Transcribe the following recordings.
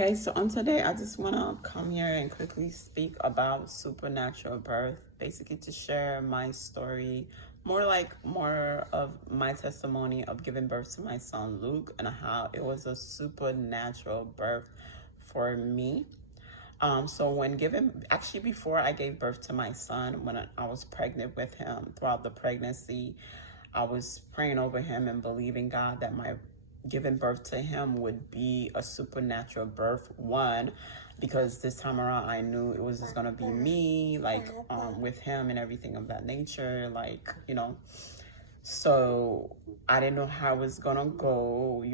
Okay, so on today, I just want to come here and quickly speak about supernatural birth, basically to share my story, more of my testimony of giving birth to my son Luke and how it was a supernatural birth for me. So when giving, actually before I gave birth to my son, when I was pregnant with him, throughout the pregnancy, I was praying over him and believing God that my giving birth to him would be a supernatural birth. One, because this time around I knew it was just gonna be me, with him and everything of that nature, So I didn't know how it was gonna go,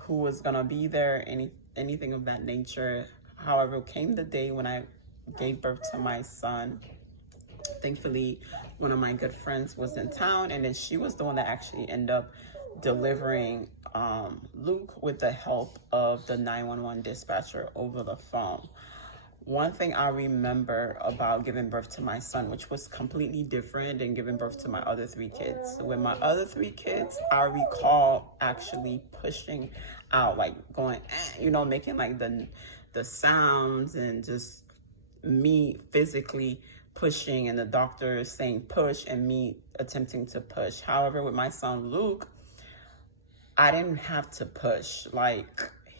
who was gonna be there, anything of that nature. However, came the day when I gave birth to my son. Thankfully, one of my good friends was in town, and then she was the one that actually ended up delivering Luke with the help of the 911 dispatcher over the phone. One thing I remember about giving birth to my son, which was completely different than giving birth to my other three kids. With my other three kids, I recall actually pushing out, like going, making like the sounds, and just me physically pushing, and the doctor saying push and me attempting to push. However, with my son Luke, I didn't have to push.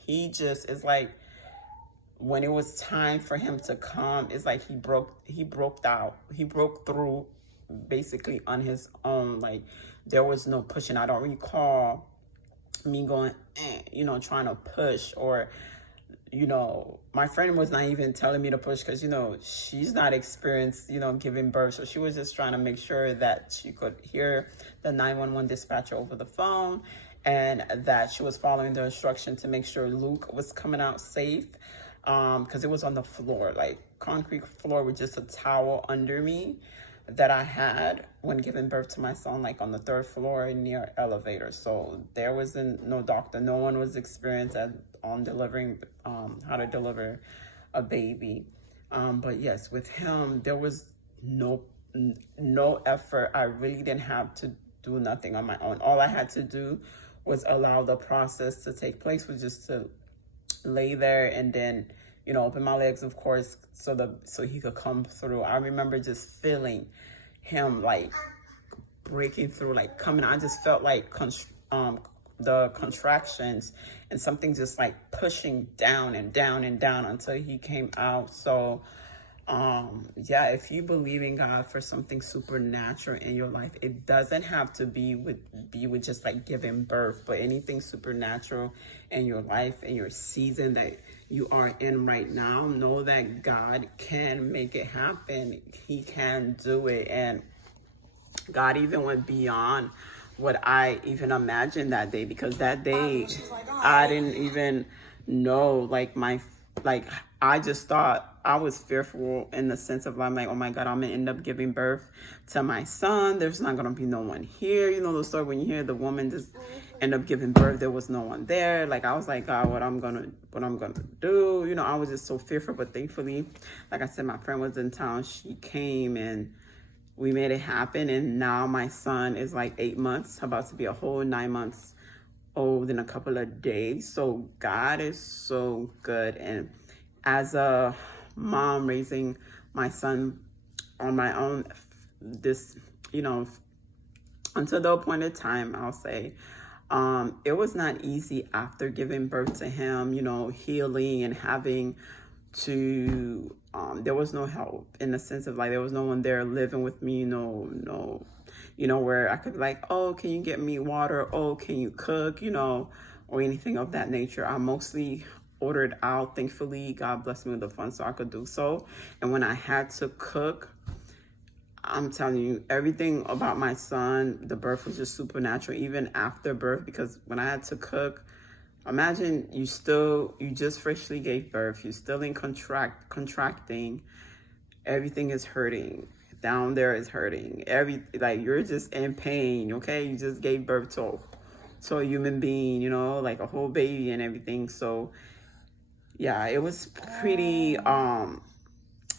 He just is like, when it was time for him to come, it's like he broke out. He broke through basically on his own. Like, there was no pushing. I don't recall me going, trying to push, or my friend was not even telling me to push because, she's not experienced, giving birth. So she was just trying to make sure that she could hear the 911 dispatcher over the phone, and that she was following the instruction to make sure Luke was coming out safe. Because it was on the floor, like concrete floor with just a towel under me that I had when giving birth to my son, like on the third floor near elevator. So there wasn't no doctor, no one was experienced on delivering, how to deliver a baby. But yes, with him, there was no effort. I really didn't have to do nothing on my own. All I had to do was allow the process to take place, was just to lay there and then, open my legs, of course, so he could come through. I remember just feeling him like breaking through, like coming. I just felt like the contractions and something just like pushing down and down and down until he came out. So if you believe in God for something supernatural in your life, it doesn't have to be with just like giving birth, but anything supernatural in your life, in your season that you are in right now, know that God can make it happen. He can do it. And God even went beyond what I even imagined that day, because that day I didn't even know, I just thought, I was fearful in the sense of, I'm like, oh my God, I'm gonna end up giving birth to my son. There's not gonna be no one here. You know the story when you hear the woman just end up giving birth, there was no one there. Like, I was like, God, what I'm gonna do. I was just so fearful. But thankfully, like I said, my friend was in town. She came and we made it happen. And now my son is like 8 months, about to be a whole 9 months old in a couple of days. So God is so good. And as a mom raising my son on my own, this, until the appointed time, I'll say, it was not easy after giving birth to him, healing and having to, there was no help, in the sense of, like, there was no one there living with me, no, where I could be like, oh, can you get me water? Oh, can you cook? Or anything of that nature. I mostly ordered out. Thankfully, God blessed me with the funds so I could do so. And when I had to cook, I'm telling you, everything about my son, the birth was just supernatural, even after birth, because when I had to cook, imagine you just freshly gave birth, you're still in contracting, everything is hurting, down there is hurting, you're just in pain, okay? You just gave birth to a human being, like a whole baby and everything. So yeah, it was pretty,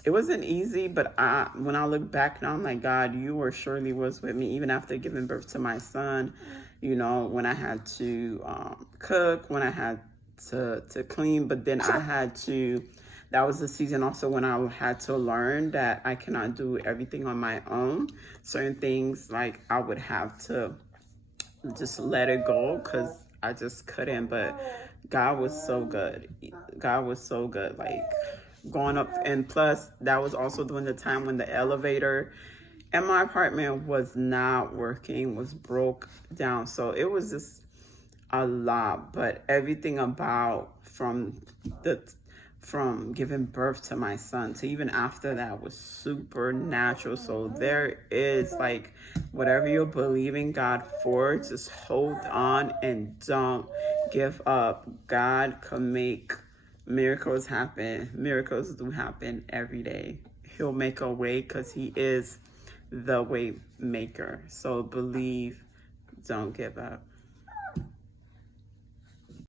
it wasn't easy, but when I look back now, I'm like, God, you surely was with me, even after giving birth to my son, when I had to cook, when I had to clean. But then I had to, that was the season also when I had to learn that I cannot do everything on my own. Certain things, like, I would have to just let it go because I just couldn't. But God was so good. God was so good. Like, going up, and plus that was also during the time when the elevator in my apartment was not working, was broke down. So it was just a lot. But everything about from giving birth to my son to even after that was supernatural. So there is, like, whatever you're believing God for, just hold on and don't give up. God can make miracles happen. Miracles do happen every day. He'll make a way because he is the way maker. So believe, don't give up.